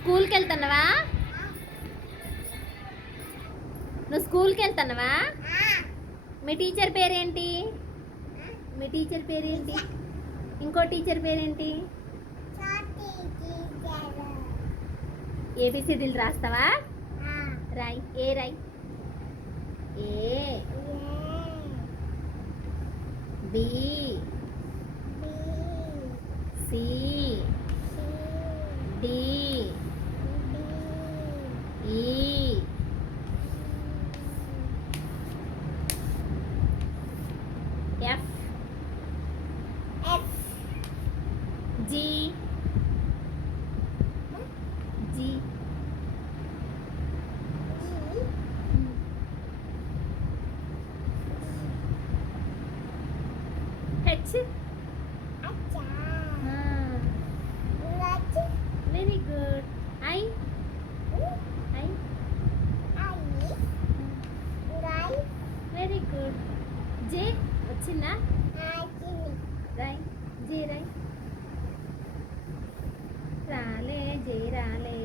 స్కూల్కి వెళ్తున్నావా నువ్వు స్కూల్కి వెళ్తున్నావా మీ టీచర్ పేరేంటి? మీ టీచర్ పేరేంటి? ఇంకో టీచర్ పేరేంటి? ఏబిసిడీలు రాస్తావా? రాయ్ ఏ రాయ్? ఏ. బి. సి. জি জি হচ্ছে very good I I very good যে হচ্ছে না జే రాయ్ రాలే జే రాలే